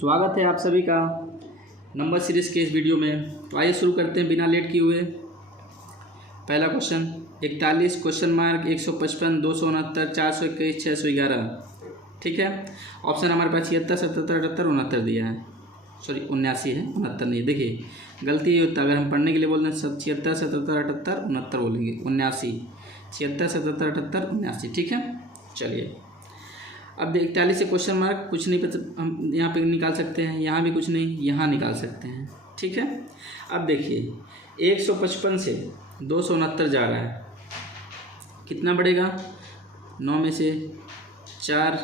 स्वागत है आप सभी का नंबर सीरीज के इस वीडियो में। तो आइए शुरू करते हैं बिना लेट किए हुए। पहला क्वेश्चन 41 क्वेश्चन मार्क 155 269 421 611। ठीक है, ऑप्शन हमारे पास 76 77 78 69 दिया है। सॉरी 79 है, 69 नहीं। देखिए गलती ये होता है, अगर हम पढ़ने के लिए बोल रहे हैं 76 77 78 69 बोलेंगे, 79 76 77 78 79। ठीक है, चलिए अब 41 से क्वेश्चन मार्क कुछ नहीं हम यहाँ पे निकाल सकते हैं, यहाँ भी कुछ नहीं, यहाँ निकाल सकते हैं। ठीक है, अब देखिए 155 से 269 जा रहा है, कितना बढ़ेगा? 9 में से 4,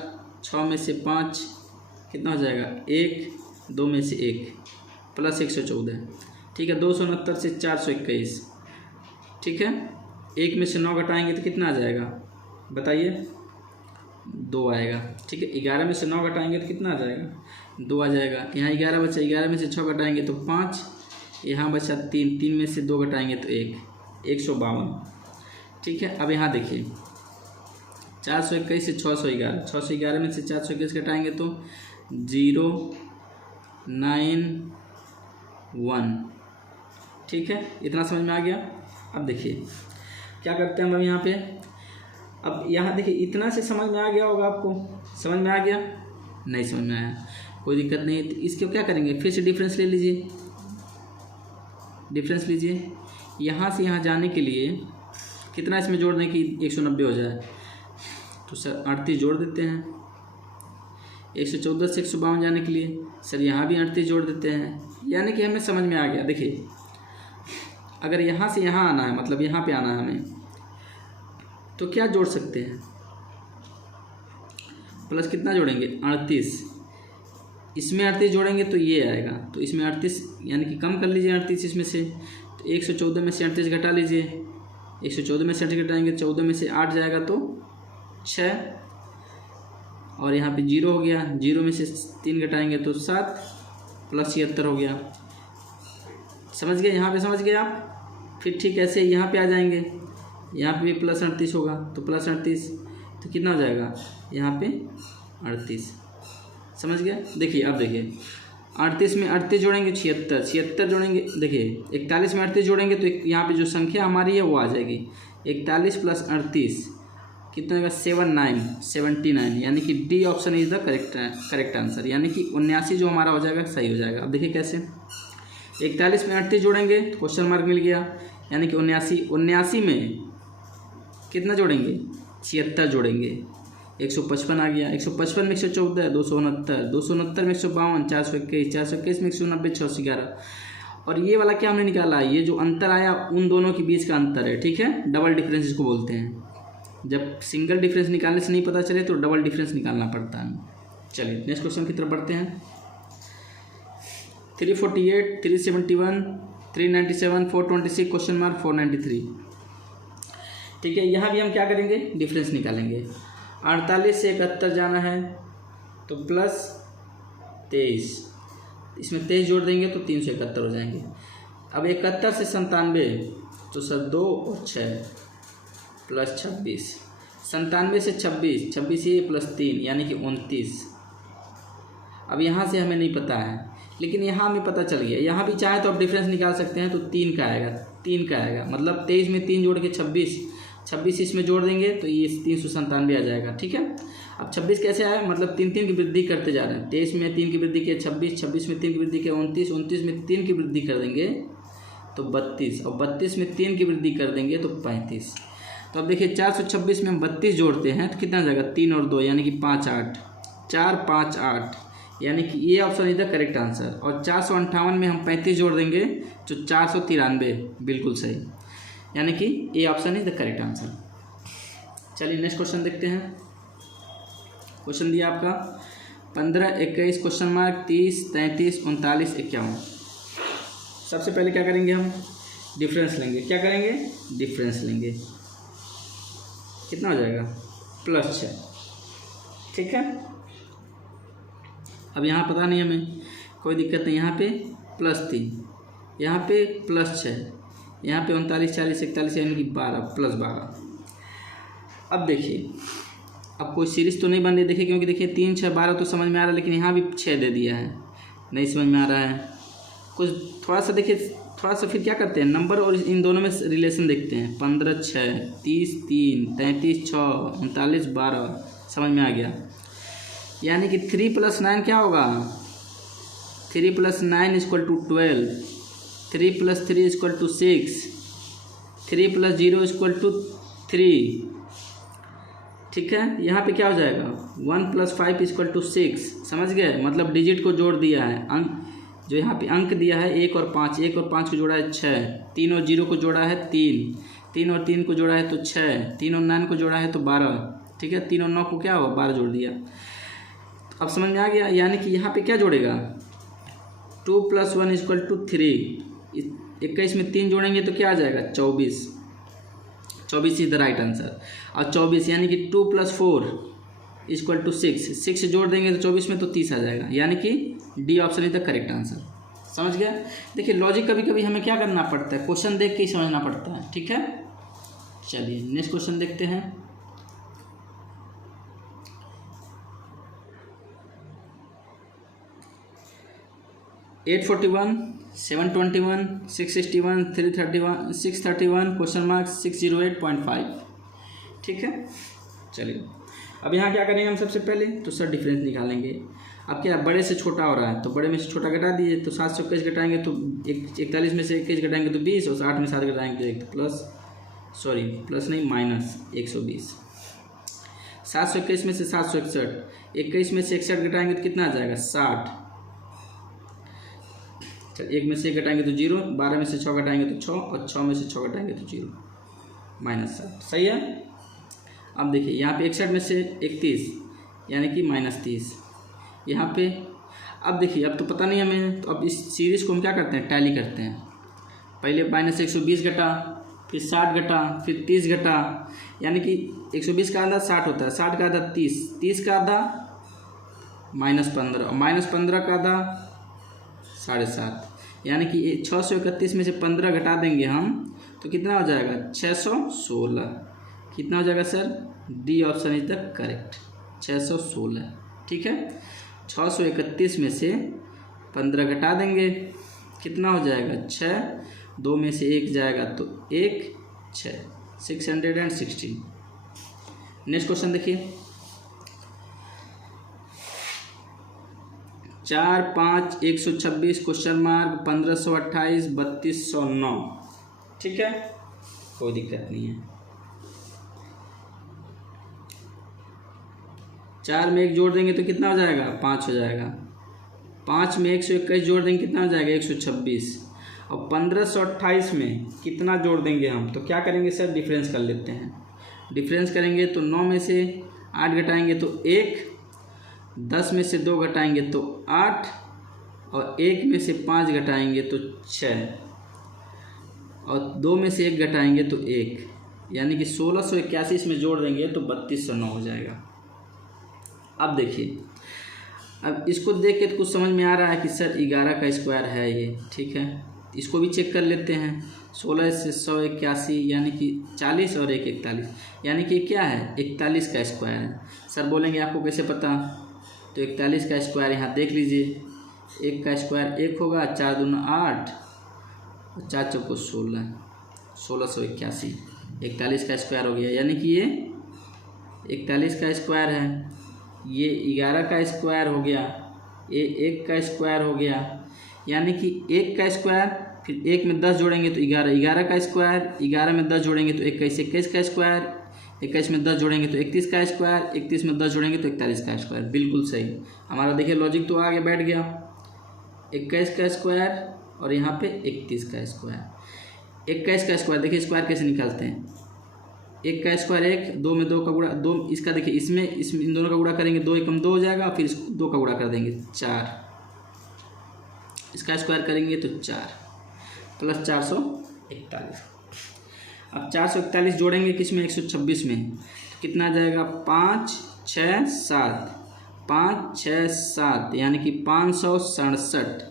6 में से 5, कितना हो जाएगा? 1, 2 में से 1 प्लस 114। ठीक है, 269 से 421। ठीक है, 1 में से 9 घटाएंगे तो कितना आ जाएगा बताइए? 2 आएगा। ठीक है, 11 में से 9 घटाएंगे तो कितना आ जाएगा? 2 आ जाएगा। यहाँ 11 बचा, 11 में से 6 घटाएंगे तो 5, यहाँ बचा 3, 3 में से 2 घटाएंगे तो 1, 152। ठीक है, अब यहाँ देखिए 421 से 611, 611 में से 421 घटाएंगे तो 0, 9, 1। ठीक है, इतना समझ में आ गया। अब देखिए क्या करते हैं हम यहाँ पे। अब यहाँ देखिए इतना से समझ में आ गया होगा आपको, समझ में आ गया? नहीं समझ में आया, कोई दिक्कत नहीं। तो इसके क्या करेंगे, फिर से डिफरेंस ले लीजिए, डिफरेंस लीजिए। यहाँ से यहाँ जाने के लिए कितना इसमें जोड़ दें कि 190 हो जाए? तो सर 38 जोड़ देते हैं। 114 से 152 जाने के लिए सर यहाँ भी 38 जोड़ देते हैं, यानी कि हमें समझ में आ गया। देखिए अगर यहाँ से यहाँ आना है, मतलब यहाँ पे आना है हमें, तो क्या जोड़ सकते हैं? प्लस कितना जोड़ेंगे? 38। इसमें 38 जोड़ेंगे तो ये आएगा, तो इसमें 38 यानी कि कम कर लीजिए 38 इसमें से। तो 114 में से 38 घटा लीजिए, 114 में से 38 घटाएंगे, 14 में से 8 जाएगा तो 6, और यहाँ पे 0 हो गया, 0 में से 3 घटाएंगे तो 7, प्लस 76 हो गया। समझ गए? यहाँ पे समझ गए आप? फिर ठीक ऐसे यहाँ पे आ जाएंगे, यहाँ पे भी प्लस 38 होगा, तो प्लस 38 तो कितना हो जाएगा? यहाँ पे 38। समझ गया? देखिए अब देखिए 38 में 38 जोड़ेंगे 76, 76 जोड़ेंगे, देखिए 41 में 38 जोड़ेंगे तो यहाँ पे जो संख्या हमारी है वो आ जाएगी। 41 प्लस 38 कितना होगा? 79, यानी कि D option is the correct answer, यानी कि 79 जो हमारा हो जाएगा सही हो जाएगा। अब देखिए कैसे, 41 में 38 जोड़ेंगे तो क्वेश्चन मार्क मिल गया, यानी कि 79 में कितना जोड़ेंगे? 76 जोड़ेंगे, 155 आ गया। 155 में 114, 269, 269 में 152, 421, 421 में 190, 611। और ये वाला क्या हमने निकाला? ये जो अंतर आया उन दोनों के बीच का अंतर है। ठीक है, डबल डिफरेंस इसको बोलते हैं। जब सिंगल डिफरेंस निकालने से नहीं पता चले तो डबल डिफरेंस निकालना पड़ता है। चलिए नेक्स्ट क्वेश्चन की तरफ बढ़ते हैं। 348 371 397 426 क्वेश्चन मार्क 493। ठीक है, यहाँ भी हम क्या करेंगे? डिफरेंस निकालेंगे। 48 से 71 जाना है तो प्लस 23, इसमें 23 जोड़ देंगे तो 371 हो जाएंगे। अब 71 से 97 तो सर 2 और 6 प्लस 26, 97 से 26, 26 ये प्लस 3 यानी कि 29। अब यहाँ से हमें नहीं पता है, लेकिन यहाँ हमें पता चल गया। यहाँ भी चाहे तो आप डिफरेंस निकाल सकते हैं, तो 3 का आएगा, 3 का आएगा, मतलब 23 में 3 जोड़ के 26 इसमें जोड़ देंगे तो ये 397 आ जाएगा। ठीक है, अब 26 कैसे आया? मतलब 3 की वृद्धि करते जा रहे हैं। 23 में 3 की वृद्धि किया 26 में 3 की वृद्धि किया 29 में 3 की वृद्धि कर देंगे तो 32, और 32 में 3 की वृद्धि कर देंगे तो 35। तो अब देखिए 426 में हम 32 जोड़ते हैं तो कितना आ जाएगा? 3 और 2 यानी कि 5 8, 4 5 8, यानी कि ये option is the correct answer. और 458 में हम 35 जोड़ देंगे तो 493, बिल्कुल सही, यानी कि A option is the correct answer. चलिए नेक्स्ट क्वेश्चन देखते हैं। क्वेश्चन दिया आपका 15 21 क्वेश्चन मार्क 30 33 39 51। सबसे पहले क्या करेंगे? हम डिफरेंस लेंगे। क्या करेंगे? डिफरेंस लेंगे। कितना हो जाएगा? प्लस 6। ठीक है, अब यहाँ पता नहीं हमें, कोई दिक्कत नहीं। यहाँ पे प्लस 3, यहाँ पे प्लस 6, यहाँ पे 39 40 41 यानी कि 12 प्लस 12। अब देखिए अब कोई सीरीज तो नहीं बन रही, देखिए क्योंकि देखिए 3 6 12 तो समझ में आ रहा है, लेकिन यहाँ भी 6 दे दिया है। नहीं समझ में आ रहा है कुछ? थोड़ा सा देखिए, थोड़ा सा फिर क्या करते हैं, नंबर और इन दोनों में रिलेशन देखते हैं। 15 6, 30 3, 33 6, 39 12। समझ में आ गया? यानी कि 3 + 9 क्या होगा? 3 + 9 = 12, 3 + 3 = 6, 3 + 0 = 3। ठीक है, यहाँ पे क्या हो जाएगा? 1 + 5 = 6। समझ गए? मतलब डिजिट को जोड़ दिया है, अंक जो यहाँ पे अंक दिया है 1 और 5, 1 और 5 को जोड़ा है 6, 3 और 0 को जोड़ा है 3, 3 और 3 को जोड़ा है तो 6, 3 और 9 को जोड़ा है तो 12। ठीक है, 3 और 9 को क्या हुआ? 12 जोड़ दिया। अब समझ में आ गया? यानी कि यहाँ पे क्या जोड़ेगा? 2 + 1 = 3। 21 में 3 जोड़ेंगे तो क्या आ जाएगा? 24। 24 इज द राइट आंसर। और 24 यानी कि 2 + 4 = 6, 6 जोड़ देंगे तो 24 में तो 30 आ जाएगा। यानी कि D option is the correct answer. समझ गया? देखिए लॉजिक कभी कभी हमें क्या करना पड़ता है, क्वेश्चन देख के ही समझना पड़ता है। ठीक है, चलिए नेक्स्ट क्वेश्चन देखते हैं। एट 41, 721, 661, 331, 631 (608.5). ठीक है, चलिए अब यहाँ क्या करेंगे हम? सबसे पहले तो सर डिफरेंस निकालेंगे। अब क्या बड़े से छोटा हो रहा है तो बड़े में से छोटा घटा दीजिए। तो 7 से 21 घटाएंगे तो 41 में से 21 घटाएंगे तो 20, और 60 में 7 घटाएंगे तो प्लस नहीं -120। 721 में से 761, 21 में से 61 घटाएंगे तो कितना आ जाएगा? 60। चल 1 में से 1 घटाएंगे तो 0, 12 में से 6 घटाएंगे तो 6, और 6 में से 6 घटाएंगे तो 0, -7। सही है। अब देखिए यहाँ पे 61 में से 31 यानी कि -30 यहाँ पे। अब देखिए अब तो पता नहीं हमें, तो अब इस सीरीज़ को हम क्या करते हैं? टैली करते हैं। पहले -120 घटा, फिर 60 घटा, फिर 30 घटा। यानी कि 120 का आधा 60 होता है, 60 का आधा 30, 30 का आधा -15, और -15 का आधा 7.5। यानी कि 631 में से 15 घटा देंगे हम तो कितना हो जाएगा? 616। कितना हो जाएगा sir? D option is the correct, 616। ठीक है, 631 में से 15 घटा देंगे, कितना हो जाएगा? 6, 2 में से 1 जाएगा तो 1, 6, 616। नेक्स्ट क्वेश्चन देखिए। 4 5 126 (1528 3209). ठीक है, कोई दिक्कत नहीं है। 4 में 1 जोड़ देंगे तो कितना हो जाएगा? 5 हो जाएगा। 5 में 121 जोड़ देंगे कितना हो जाएगा? 126। और 1528 में कितना जोड़ देंगे हम? तो क्या करेंगे सर? डिफरेंस कर लेते हैं। डिफरेंस करेंगे तो 9 में से 8 घटाएंगे तो 1, 10 में से 2 घटाएंगे तो 8, और 1 में से 5 घटाएंगे तो 6, और 2 में से 1 घटाएंगे तो 1। यानी कि 1681 इसमें जोड़ देंगे तो 3209 हो जाएगा। अब देखिए, अब इसको देख के तो कुछ समझ में आ रहा है कि सर 11 का स्क्वायर है ये। ठीक है, इसको भी चेक कर लेते हैं। 16 से 181 यानी कि 40, और 1 41, यानी कि क्या है? 41 का स्क्वायर है। सर बोलेंगे आपको कैसे पता? तो 41 का स्क्वायर यहाँ देख लीजिए। 1 का स्क्वायर 1 होगा, 4 दूना 8, और 4 चौको 16, 1681। 41 का स्क्वायर हो गया, यानी कि ये 41 का स्क्वायर है। ये 11 का स्क्वायर हो गया, ये 1 का स्क्वायर हो गया। यानी कि 1 का स्क्वायर, फिर 1 में 10 जोड़ेंगे तो 11, 11 का स्क्वायर, 11 में 10 जोड़ेंगे तो 21, 21 का स्क्वायर, 21 में 10 जोड़ेंगे तो 31 का स्क्वायर, 31 में 10 जोड़ेंगे तो 41 का स्क्वायर। बिल्कुल सही। हमारा देखिए लॉजिक तो आगे बैठ गया। 21 का स्क्वायर और यहाँ पे 31 का स्क्वायर। 21 का स्क्वायर देखिए स्क्वायर कैसे निकालते हैं? 1 का स्क्वायर 1, 2 में 2 का गुणा 2, इसका देखिए इसमें इन दोनों का गुणा करेंगे 2 एकम 2 हो जाएगा, फिर 2 का गुणा कर देंगे 4, इसका स्क्वायर करेंगे तो 4 प्लस 441। अब 441 जोड़ेंगे किसमें? 126 में, तो कितना जाएगा? 5 6 7, 5 6 7 यानी कि 567।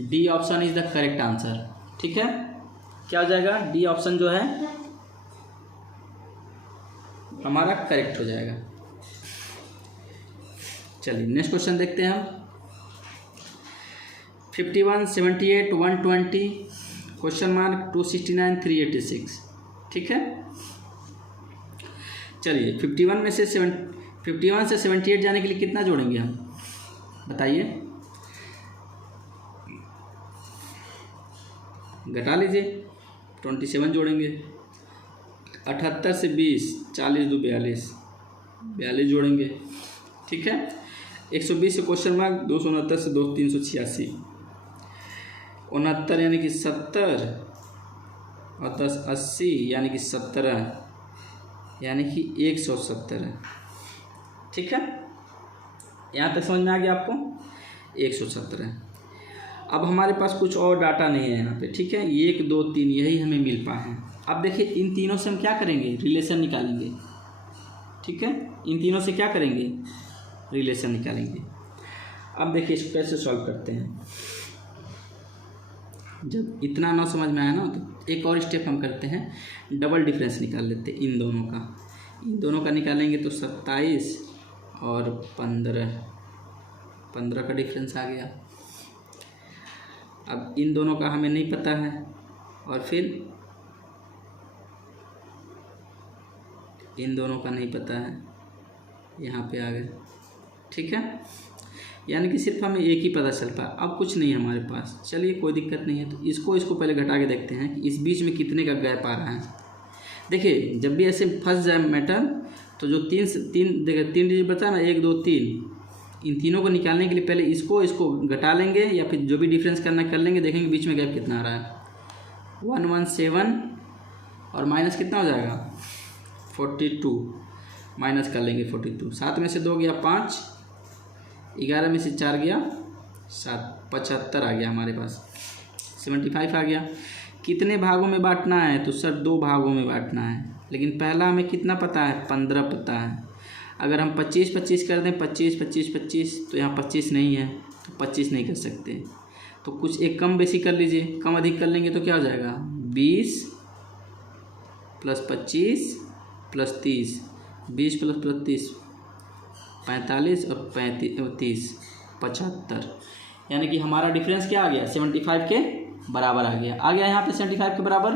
D option is the correct answer. ठीक है, क्या हो जाएगा? डी ऑप्शन जो है हमारा करेक्ट हो जाएगा। चलिए नेक्स्ट क्वेश्चन देखते हैं हम। 51, 78, 120, क्वेश्चन मार्क 269, 386। ठीक है, चलिए 51 से 78 जाने के लिए कितना जोड़ेंगे हम, बताइए, घटा लीजिए, 27 जोड़ेंगे। 78 से 20, 40 दो 42, 42 जोड़ेंगे। ठीक है, 120 से क्वेश्चन मार्क 269 से 2 386, 69 यानी कि 70 और 10 80 यानी कि 17 यानी कि 117। ठीक है, यहाँ तक समझ में आ गया आपको, 117। अब हमारे पास कुछ और डाटा नहीं है यहाँ पे। ठीक है, 1 2 3 यही हमें मिल पाए हैं। अब देखिए इन तीनों से हम क्या करेंगे, रिलेशन निकालेंगे। ठीक है, इन तीनों से क्या करेंगे, रिलेशन निकालेंगे। अब देखिए इसको कैसे सॉल्व करते हैं। जब इतना ना समझ में आया ना तो एक और स्टेप हम करते हैं, डबल डिफरेंस निकाल लेते हैं इन दोनों का। इन दोनों का निकालेंगे तो 27 और 15 का डिफरेंस आ गया। अब इन दोनों का हमें नहीं पता है और फिर इन दोनों का नहीं पता है, यहाँ पे आ गए। ठीक है, यानी कि सिर्फ हमें एक ही पता चल पाया, अब कुछ नहीं है हमारे पास। चलिए कोई दिक्कत नहीं है, तो इसको पहले घटा के देखते हैं कि इस बीच में कितने का गैप आ रहा है। देखिए जब भी ऐसे फंस जाए मैटर तो जो तीन देखिए 3 डिजिट बचा ना, 1 2 3, इन तीनों को निकालने के लिए पहले इसको घटा लेंगे या फिर जो भी डिफरेंस करना कर लेंगे, देखेंगे बीच में गैप कितना आ रहा है। 117 और माइनस कितना हो जाएगा 42, माइनस कर लेंगे 42। 7 में से 2 गया 5, 11 में से 4 गया 7, 75 आ गया हमारे पास, 75 आ गया। कितने भागों में बांटना है, तो सर 2 भागों में बांटना है, लेकिन पहला हमें कितना पता है, 15 पता है। अगर हम 25-25 कर दें, 25-25-25, तो यहाँ 25 नहीं है तो 25 नहीं कर सकते, तो कुछ एक कम बेसी कर लीजिए। कम अधिक कर लेंगे तो क्या हो जाएगा, 20 + 25 + 30, 20 + 30 45 और 30 75, यानी कि हमारा डिफरेंस क्या आ गया, 75 के बराबर आ गया। यहाँ पे 75 के बराबर।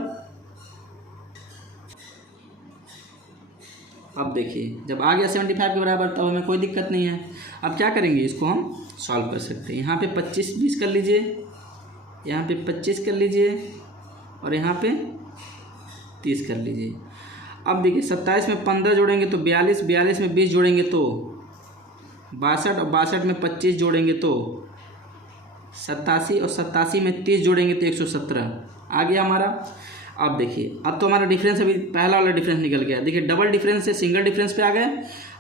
अब देखिए जब आ गया 75 के बराबर तब हमें कोई दिक्कत नहीं है। अब क्या करेंगे, इसको हम सॉल्व कर सकते हैं। यहाँ पे 25-20 कर लीजिए, यहाँ पे 25 कर लीजिए और यहाँ पे 30 कर लीजिए। अब देखिए 27 में 15 जोड़ेंगे तो 42, 42 में 20 जोड़ेंगे तो 62 और 62 में 25 जोड़ेंगे तो 87 और 87 में 30 जोड़ेंगे तो 117 आ गया हमारा। अब देखिए अब तो हमारा डिफरेंस अभी पहला वाला डिफरेंस निकल गया। देखिए डबल डिफरेंस से सिंगल डिफरेंस पे आ गए,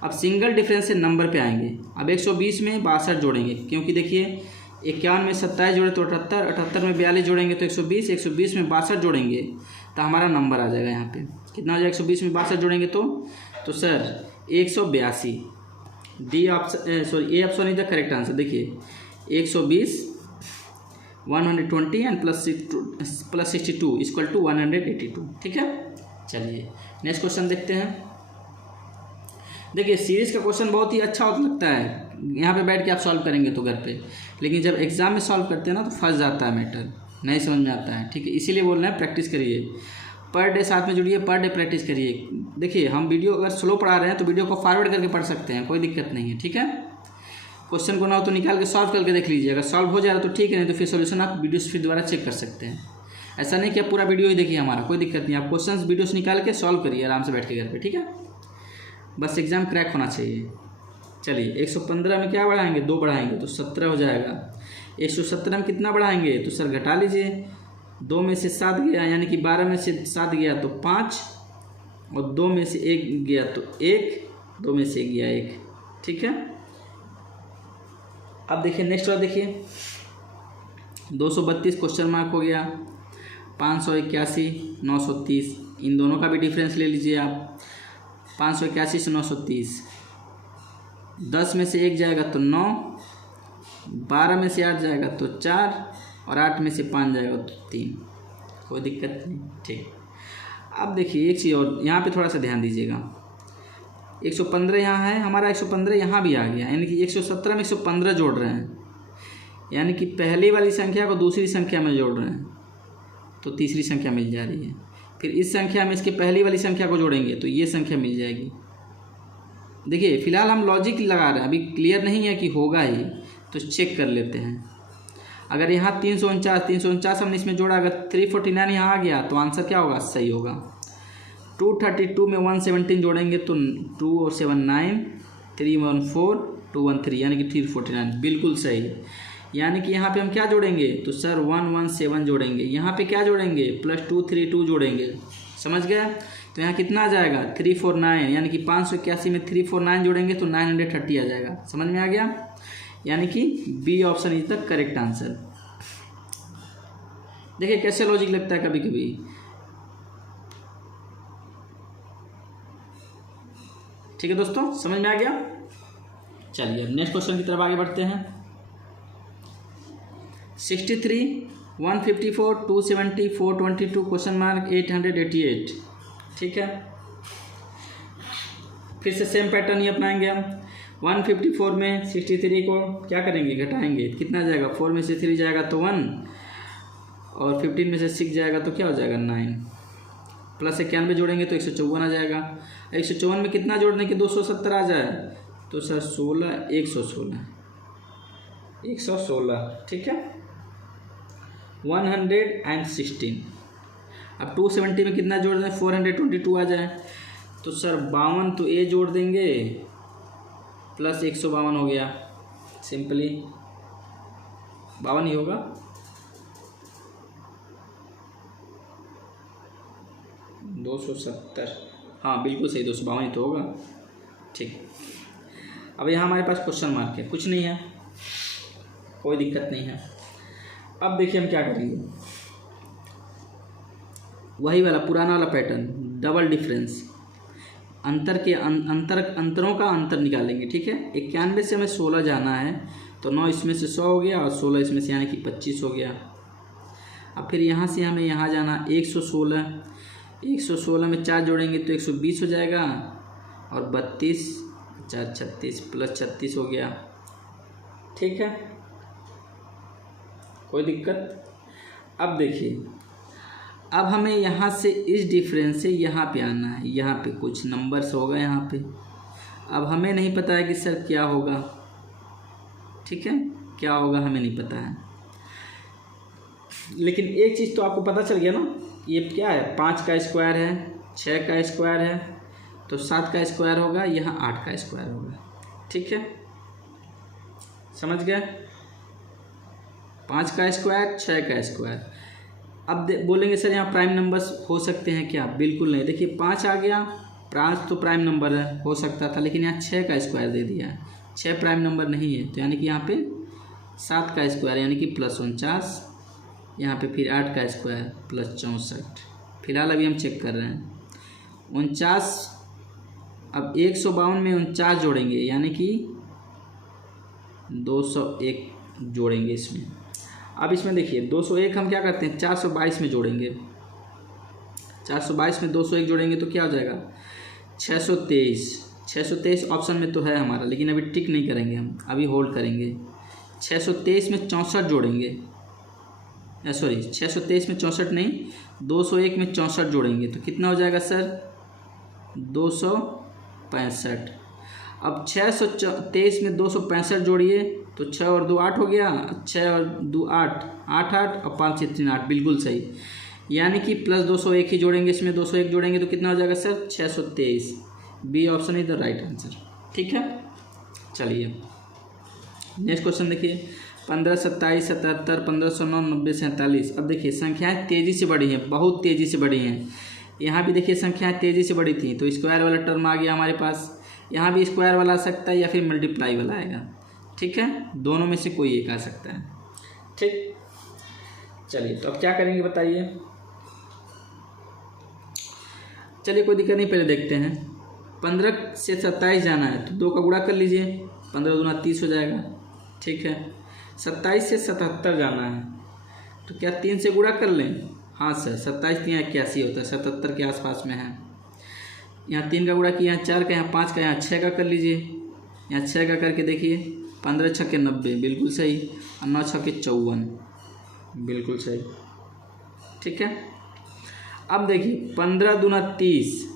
अब सिंगल डिफरेंस से नंबर पे आएंगे। अब 120 में 62 जोड़ेंगे, क्योंकि देखिए 51 में 27 जोड़े तो 78, 78 में 42 जोड़ेंगे तो 120, 120 में 62 जोड़ेंगे तो हमारा नंबर आ जाएगा। यहाँ पे कितना हो जाएगा, 120 में 62 जोड़ेंगे तो sir 182। D option sorry A option is the correct answer. देखिए 120 120 एंड प्लस 62 इक्वल टू 182। ठीक है, चलिए नेक्स्ट क्वेश्चन देखते हैं। देखिए सीरीज का क्वेश्चन बहुत ही अच्छा लगता है, यहाँ पे बैठ के आप सॉल्व करेंगे तो घर पे, लेकिन जब एग्जाम में सॉल्व करते हैं ना तो फंस जाता है मैटर, नहीं समझ में आता है। ठीक है, इसीलिए बोल रहे हैं प्रैक्टिस करिए, पर डे साथ में जुड़िए, पर डे प्रैक्टिस करिए। देखिए हम वीडियो अगर स्लो पढ़ा रहे हैं तो वीडियो को फॉरवर्ड करके पढ़ सकते हैं, कोई दिक्कत नहीं है। ठीक है, क्वेश्चन को ना हो तो निकाल के सॉल्व करके देख लीजिए, अगर सॉल्व हो जाए तो ठीक है, नहीं तो फिर सोल्यूशन आप वीडियो फिर दोबारा चेक कर सकते हैं। ऐसा नहीं कि आप पूरा वीडियो ही देखिए हमारा, कोई दिक्कत नहीं, आप क्वेश्चन वीडियोस निकाल के सॉल्व करिए आराम से बैठ के घर पे। ठीक है, बस एग्जाम क्रैक होना चाहिए। चलिए 115 में क्या बढ़ाएंगे, 2 बढ़ाएंगे तो 17 हो जाएगा। 117 में कितना बढ़ाएंगे, तो सर घटा लीजिए, 2 में से 7 गया, यानी कि 12 में से 7 गया तो 5, और 2 में से 1 गया तो 1, 2 में से 1 गया 1। ठीक है, अब देखिए नेक्स्ट वाला देखिए 232 क्वेश्चन मार्क हो गया, 581 930, इन दोनों का भी डिफरेंस ले लीजिए आप। 581 से 930, 10 में से 1 जाएगा तो 9, 12 में से 8 जाएगा तो 4, और 8 में से 5 जाएगा तो 3, कोई दिक्कत नहीं। ठीक, अब देखिए एक चीज़ और यहाँ पे थोड़ा सा ध्यान दीजिएगा, 115 यहाँ है हमारा, 115 यहाँ भी आ गया, यानी कि 117 में 115 जोड़ रहे हैं। यानी कि पहली वाली संख्या को दूसरी संख्या में जोड़ रहे हैं तो तीसरी संख्या मिल जा रही है। फिर इस संख्या में इसके पहली वाली संख्या को जोड़ेंगे तो ये संख्या मिल जाएगी। देखिए फिलहाल हम लॉजिक लगा रहे हैं, अभी क्लियर नहीं है कि होगा ही, तो चेक कर लेते हैं। अगर यहाँ 349 हमने इसमें जोड़ा, अगर 349 यहाँ आ गया तो आंसर क्या होगा, सही होगा। 232 में 117 जोड़ेंगे तो 2 और 7 9, 314 213 यानी कि 349 बिल्कुल सही है। यानी कि यहाँ पे हम क्या जोड़ेंगे, तो सर 117 जोड़ेंगे, यहाँ पे क्या जोड़ेंगे +232 जोड़ेंगे, समझ गया। तो यहाँ कितना आ जाएगा 349, यानी कि 581 में 349 जोड़ेंगे तो 930 आ जाएगा, समझ में आ गया। यानी कि B option is the correct answer. देखिए कैसे लॉजिक लगता है कभी कभी। ठीक है दोस्तों, समझ में आ गया। चलिए अब नेक्स्ट क्वेश्चन की तरफ आगे बढ़ते हैं। 63 154 270 422 $888। ठीक है, फिर से सेम पैटर्न ही अपनाएंगे हम। 154 में 63 को क्या करेंगे, घटाएंगे, कितना जाएगा, 4 में से 3 जाएगा तो 1, और 15 में से 6 जाएगा तो क्या हो जाएगा 9, प्लस 91 जोड़ेंगे तो 154 आ जाएगा। 154 में कितना जोड़ने के 270 आ जाए, तो सर 16 116। ठीक है, 116। अब 270 में कितना जोड़ दें, 422 आ जाए, तो सर 52 तो ए जोड़ देंगे प्लस 152 हो गया, सिंपली 52 ही होगा। $270, हाँ बिल्कुल सही, 252 ही तो होगा। ठीक, अब यहाँ हमारे पास क्वेश्चन मार्क है, कुछ नहीं है, कोई दिक्कत नहीं है। अब देखिए हम क्या करेंगे, वही वाला पुराना वाला पैटर्न, डबल डिफरेंस, अंतरों का अंतर निकालेंगे। ठीक है, 91 से हमें 16 जाना है तो 9 इसमें से 100 हो गया और 16 इसमें से यानी कि 25 हो गया। अब फिर यहाँ से हमें यहाँ जाना 116 में 4 जोड़ेंगे तो 120 हो जाएगा, और 32 4 36 प्लस 36 हो गया। ठीक है, कोई दिक्कत। अब देखिए, अब हमें यहाँ से इस डिफरेंस से यहाँ पे आना है, यहाँ पे कुछ नंबर्स होगा यहाँ पे। अब हमें नहीं पता है कि सर क्या होगा, ठीक है, क्या होगा हमें नहीं पता है, लेकिन एक चीज़ तो आपको पता चल गया ना, ये क्या है, 5 का स्क्वायर है, 6 का स्क्वायर है, तो 7 का स्क्वायर होगा, यहाँ 8 का स्क्वायर होगा। ठीक है, समझ गए, 5 का स्क्वायर 6 का स्क्वायर। अब बोलेंगे सर यहाँ प्राइम नंबर्स हो सकते हैं क्या, बिल्कुल नहीं। देखिए 5 आ गया, 5 तो प्राइम नंबर है, हो सकता था, लेकिन यहाँ 6 का स्क्वायर दे दिया है, 6 प्राइम नंबर नहीं है, तो यानी कि यहाँ पे 7 का स्क्वायर यानी कि +49, यहाँ पे फिर 8 का स्क्वायर +64। फिलहाल अभी हम चेक कर रहे हैं 49। अब 152 में 49 जोड़ेंगे यानी कि 201 जोड़ेंगे इसमें। अब इसमें देखिए 201 हम क्या करते हैं, 422 में जोड़ेंगे, 422 में 201 जोड़ेंगे तो क्या हो जाएगा 623 ऑप्शन में तो है हमारा, लेकिन अभी टिक नहीं करेंगे हम, अभी होल्ड करेंगे। 623 में 64 जोड़ेंगे, सॉरी 623 में 64 नहीं, 201 में 64 जोड़ेंगे तो कितना हो जाएगा सर 265। अब 623 में 265 जोड़िए तो 6 और 2 8 हो गया, 6 और 2 8 8 8 और 5 6 3 8, बिल्कुल सही। यानी कि प्लस 201 ही जोड़ेंगे, इसमें 201 जोड़ेंगे तो कितना हो जाएगा sir 623। B option is the right answer. ठीक है, चलिए नेक्स्ट क्वेश्चन देखिए, 15 27 77 1509 90 47। अब देखिए संख्याएं तेज़ी से बढ़ी हैं, बहुत तेज़ी से बढ़ी हैं। यहाँ भी देखिए संख्याएं तेज़ी से बढ़ी थी तो स्क्वायर वाला टर्म आ गया हमारे पास, यहाँ भी स्क्वायर वाला आ सकता है या फिर मल्टीप्लाई वाला आएगा। ठीक है, दोनों में से कोई एक आ सकता है। ठीक, चलिए तो अब क्या करेंगे बताइए। चलिए कोई दिक्कत नहीं, पहले देखते हैं। 15 से 27 जाना है तो 2 का गुणा कर लीजिए, 15 दूना 30 हो जाएगा। ठीक है, 27 से 77 जाना है तो क्या 3 से गुणा कर लें, हाँ सर 27 3 81 होता है, 77 के आसपास में है। यहाँ 3 का गुणा किया, यहाँ 4 का, यहाँ 5 का, यहाँ 6 का कर लीजिए, यहाँ 6 का करके देखिए 15 छक्के 90, बिल्कुल सही। और 9 छक्के 54, बिल्कुल सही। ठीक है, अब देखिए 15 दूना 30,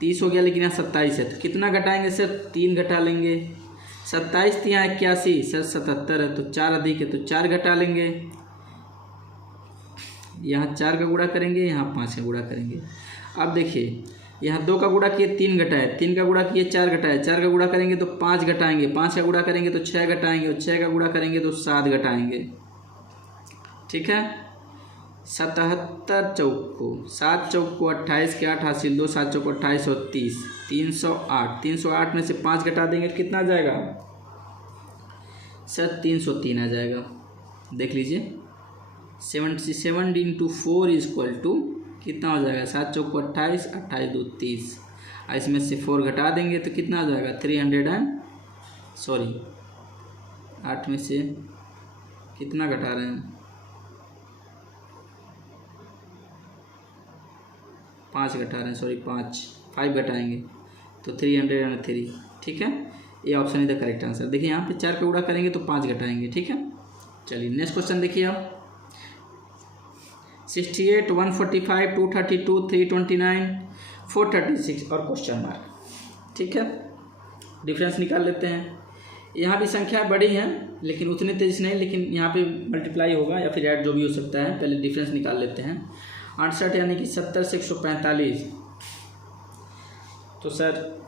30 हो गया, लेकिन यहाँ 27 है, तो कितना घटाएंगे सर? 3 घटा लेंगे। 27 यहाँ 81 सर, 77 है, तो 4 अधिक है, तो 4 घटा लेंगे। यहाँ 4 का गुणा करेंगे, यहाँ 5 का गुणा करेंगे। अब देखिए यहाँ 2 का गुणा किए 3 घटाए, 3 का गुणा किए 4 घटाए, 4 का गुणा करेंगे तो 5 घटाएंगे, 5 का गुणा करेंगे तो 6 घटाएंगे, और 6 का गुणा करेंगे तो 7 घटाएंगे। ठीक है, 77 चौको 7 चौको 28 के 8 हासिल 2, 7 चौको 28 और 30, 308। 308 में से 5 घटा देंगे तो कितना आ जाएगा सर? 303 आ जाएगा। देख लीजिए 77 इंटू 4 इज इक्वल टू कितना हो जाएगा? 7 चौको 28, 28 2 30, और इसमें से 4 घटा देंगे तो कितना आ जाएगा? 8 में से कितना घटा रहे हैं? 5 घटा रहे हैं, 5 घटाएंगे तो 303। ठीक है, ये option is the correct answer. देखिए यहाँ पे 4 का गुणा करेंगे तो 5 घटाएंगे। ठीक है, चलिए नेक्स्ट क्वेश्चन देखिए आप। 68, 145, 232, 329, 436 और क्वेश्चन मार्क। ठीक है, डिफरेंस निकाल लेते हैं। यहाँ भी संख्या बड़ी है लेकिन उतनी तेज नहीं, लेकिन यहाँ पे मल्टीप्लाई होगा या फिर ऐड, जो भी हो सकता है। पहले डिफरेंस निकाल लेते हैं। 68 यानी कि 70 से 145, तो सर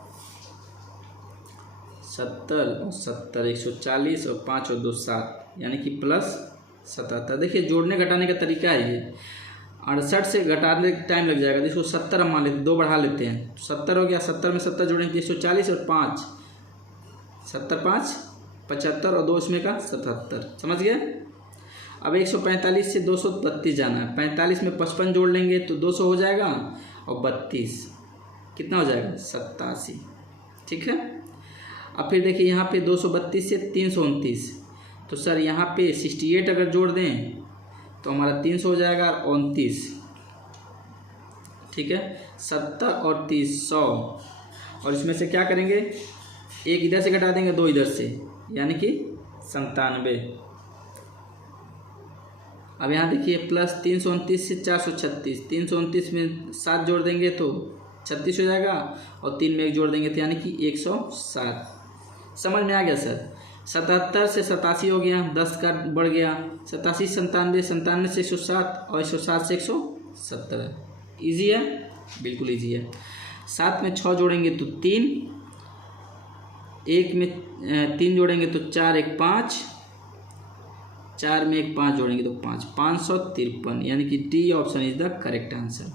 70 और 70 140 और 5 और 2 7, यानी कि प्लस 77। देखिए जोड़ने घटाने का तरीका है ये। 68 से घटाने टाइम लग जाएगा, इसको 70 हम मान लेते हैं, 2 बढ़ा लेते हैं, 70 हो गया। 70 में 70 जोड़ेंगे 140 और 5, 70 5 75 और 2 इसमें का 77, समझ गए। अब 145 से 232 जाना है। 45 में 55 जोड़ लेंगे तो 200 हो जाएगा, और 32 कितना हो जाएगा? 87। ठीक है, अब फिर देखिए यहाँ पे 232 से 329, तो सर यहाँ पे 68 अगर जोड़ दें तो हमारा 300 हो जाएगा, 29। ठीक है, 70 और 30 100, और इसमें से क्या करेंगे? 1 इधर से घटा देंगे, 2 इधर से, यानी कि 97। अब यहाँ देखिए प्लस 329 से 436, 329 में 7 जोड़ देंगे तो 36 हो जाएगा, और 3 में 1 जोड़ देंगे तो यानी कि 107। समझ में आ गया सर? 77 से 87 हो गया, 10 का बढ़ गया, 87 97, 97 से 107 और 107 से 170। ईजी है, बिल्कुल ईजी है। 7 में 6 जोड़ेंगे तो 3, 1 में 3 जोड़ेंगे तो 4 1 5, 4 में 1 5 जोड़ेंगे तो 5, 553, यानी कि D option is the correct answer.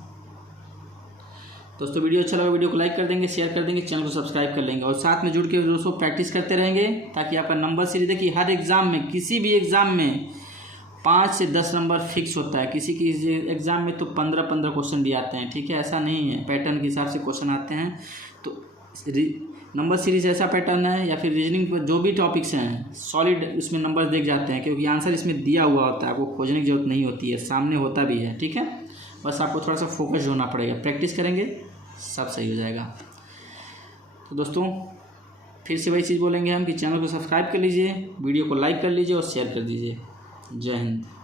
दोस्तों वीडियो अच्छा लगा, वीडियो को लाइक कर देंगे, शेयर कर देंगे, चैनल को सब्सक्राइब कर लेंगे, और साथ में जुड़ के दोस्तों प्रैक्टिस करते रहेंगे ताकि आपका नंबर सीरीज। देखिए हर एग्ज़ाम में, किसी भी एग्ज़ाम में 5 से 10 नंबर फिक्स होता है। किसी किसी एग्ज़ाम में तो 15-15 क्वेश्चन भी आते हैं। ठीक है, ऐसा नहीं है, पैटर्न के हिसाब से क्वेश्चन आते हैं। तो नंबर सीरीज ऐसा पैटर्न है, या फिर रीजनिंग पर जो भी टॉपिक्स हैं सॉलिड उसमें नंबर देख जाते हैं, क्योंकि आंसर इसमें दिया हुआ होता है, आपको खोजने की जरूरत नहीं होती है, सामने होता भी है। ठीक है, बस आपको थोड़ा सा फोकस होना पड़ेगा, प्रैक्टिस करेंगे सब सही हो जाएगा। तो दोस्तों फिर से वही चीज़ बोलेंगे हम कि चैनल को सब्सक्राइब कर लीजिए, वीडियो को लाइक कर लीजिए और शेयर कर दीजिए। जय हिंद।